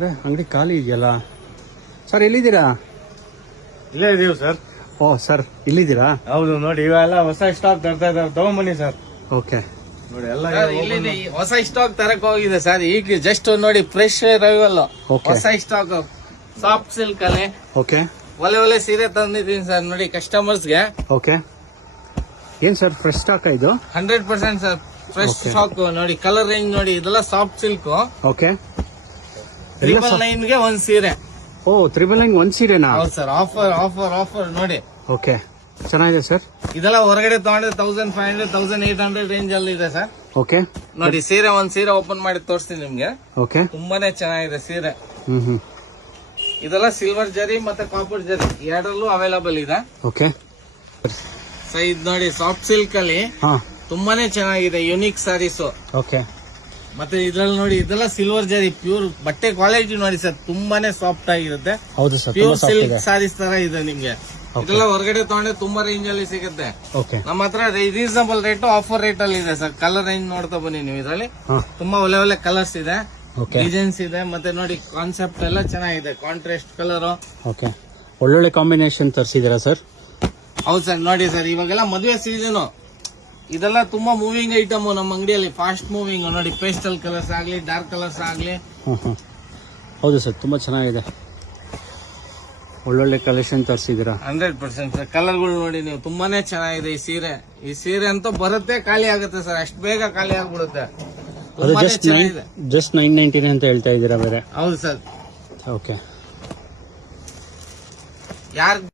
ಅರೆ ಅಂಗಡಿ ಖಾಲಿ ಇದೆಯಲ್ಲ ಸರ್, ಎಲ್ಲಿದ್ದೀರಾ? ಇಲ್ಲೇ ಇದೀವಿ ಸರ್. ಓ ಸರ್, ಇಲ್ಲಿದ್ದೀರಾ? ಹೌದು ನೋಡಿ, ಇವೆಲ್ಲ ಹೊಸ ಸ್ಟಾಕ್ ತರ್ತಾ ಇದಾರೆ, ತಗೊಂಬನ್ನಿ ಸರ್. ಓಕೆ ನೋಡಿ ಎಲ್ಲ ಇಲ್ಲಿ ಹೊಸ ಸ್ಟಾಕ್ ತರಕ್ ಹೋಗಿದೆ ಸರ್. ಈಗ ಜಸ್ಟ್ ನೋಡಿ ಫ್ರೆಶ್ ರೈವಲ್ Okay. ಹೊಸ ಸ್ಟಾಕ್ ಸಾಫ್ಟ್ ಸಿಲ್ಕ್ ಅಲ್ಲಿ ಓಕೆ ಒಳ್ಳೆ ಸೀರೆ ತಂದಿದ್ದೀನಿ ಸರ್. ನೋಡಿ ಕಸ್ಟಮರ್ಸ್ಗೆ ಓಕೆ. ಏನ್ ಸರ್ ಫ್ರೆಶ್ ಸ್ಟಾಕ್ ಇದು? 100% ಸರ್ ಫ್ರೆಶ್ Okay. ಸ್ಟಾಕ್. ನೋಡಿ ಕಲರ್ ರೇಂಜ್ ನೋಡಿ, ಇದೆಲ್ಲ ಸಾಫ್ಟ್ ಸಿಲ್ಕ್. ಓಕೆ. 999 ಗೆ ಒಂದ್ ಸೀರೆ. ಓ 999 ಒಂದ್ ಸೀರೆನಾ? ಹೌದು ಸರ್, ಆಫರ್ ಆಫರ್ ಆಫರ್ ನೋಡಿ. ಓಕೆ, ಚೆನ್ನಾಗಿದೆ ಸರ್. ಇದೆಲ್ಲ ಹೊರಗಡೆ ತಗೊಂಡ್ರೆ 1500 1800 ರೇಂಜ್ ಅಲ್ಲಿ ಇದೆ ಸರ್. ಓಕೆ ನೋಡಿ ಸೀರೆ, ಒಂದ್ ಸೀರೆ ಓಪನ್ ಮಾಡಿ ತೋರಿಸ್ತೀನಿ ನಿಮ್ಗೆ. ಓಕೆ. ತುಂಬಾನೇ ಚೆನ್ನಾಗಿದೆ ಸೀರೆ. ಹ್ಮ್. ಇದೆಲ್ಲ ಸಿಲ್ವರ್ ಜರಿ ಮತ್ತೆ ಕಾಪರ್ ಜರಿ ಎರಡರಲ್ಲೂ ಅವೈಲಬಲ್ ಇದೆ. ಓಕೆ. ಸೊ ಇದು ನೋಡಿ ಸಾಫ್ಟ್ ಸಿಲ್ಕ್ ಅಲ್ಲಿ ಹಾ. ತುಂಬಾನೇ ಚೆನ್ನಾಗಿದೆ, ಯುನಿಕ್ ಸ್ಯಾರೀಸ್. ಓಕೆ. ಮತ್ತೆ ಇದ್ರಲ್ಲಿ ನೋಡಿ, ಇದೆಲ್ಲ ಸಿಲ್ವರ್ ಜರಿ ಪ್ಯೂರ್ ಬಟ್ಟೆ ಕ್ವಾಲಿಟಿ ನೋಡಿ ಸರ್, ತುಂಬಾನೇ ಸಾಫ್ಟ್ ಆಗಿರುತ್ತೆ. ಹೌದು ಸರ್, ಪ್ಯೂರ್ ತುಂಬಾ ಸಾಫ್ಟ್ ಸಿಲ್ಕ್ ಇದೆ. ಸ್ಯಾರೀಸ್ ತರ ಇದೆ ನಿಮ್ಗೆ. ಇದೆಲ್ಲ ಹೊರಗಡೆ ತಗೊಂಡ್ರೆ ತುಂಬಾ ರೇಂಜ್ ಅಲ್ಲಿ ಸಿಗುತ್ತೆ. ಓಕೆ. ನಮ್ಮ ಹತ್ರ ರೀಸನಬಲ್ ರೇಟ್, ಆಫರ್ ರೇಟ್ ಅಲ್ಲಿ ಇದೆ ಸರ್. ಕಲರ್ ರೇಂಜ್ ನೋಡ್ತಾ ಬನ್ನಿ ನೀವು. ಇದರಲ್ಲಿ ಹಾ. ತುಂಬಾ ಒಳ್ಳೆ ಕಲರ್ಸ್ ಇದೆ, ಓಕೆ. ಡಿಸೈನ್ಸ್ ಇದೆ. ಮತ್ತೆ ನೋಡಿ ಕಾನ್ಸೆಪ್ಟ್ ಎಲ್ಲ ಚೆನ್ನಾಗಿದೆ, ಕಾಂಟ್ರಾಸ್ಟ್ ಕಲರ್. ಓಕೆ. ಒಳ್ಳೊಳ್ಳೆ ಕಾಂಬಿನೇಷನ್ ತರಿಸಿದ್ದೀರಾ ಸರ್? ಹೌದು ಸರ್. ನೋಡಿ ಸರ್, ಇವಾಗೆಲ್ಲ ಮದುವೆ ಸೀಸನ್, ಇದೆಲ್ಲ ತುಂಬಾ ಮೂವಿಂಗ್ ಐಟಮ್ ನಮ್ಮ ಅಂಗಡಿಯಲ್ಲಿ, ಫಾಸ್ಟ್ ಮೂವಿಂಗ್. ನೋಡಿ ಪೇಸ್ಟಲ್ ಕಲರ್ಸ್ ಆಗ್ಲಿ, ಡಾರ್ಕ್ ಕಲರ್ಸ್ ಆಗ್ಲಿ. ಹ್ಮ್. ಹೌದು ಸರ್, ತುಂಬಾ ಚೆನ್ನಾಗಿದೆ. ಒಳ್ಳೊಳ್ಳೆ ಕಲೆಕ್ಷನ್ ತರಿಸಿದ್ದೀರಾ. 100% ಸರ್. ಕಲರ್ಗಳು ನೋಡಿ ನೀವು, ತುಂಬಾನೇ ಚೆನ್ನಾಗಿದೆ ಈ ಸೀರೆ ಅಂತೂ ಬರುತ್ತೆ, ಖಾಲಿ ಆಗುತ್ತೆ ಸರ್, ಅಷ್ಟು ಬೇಗ ಖಾಲಿ ಆಗ್ಬಿಡುತ್ತೆ. ಅದು ತುಂಬಾನೇ ಚೆನ್ನಾಗಿದೆ. ಜಸ್ಟ್ 999 ಅಂತ ಹೇಳ್ತಾ ಇದ್ದೀರಾ ಬೇರೆ? ಹೌದು ಸರ್. ಓಕೆ. ಯಾರಿಗ್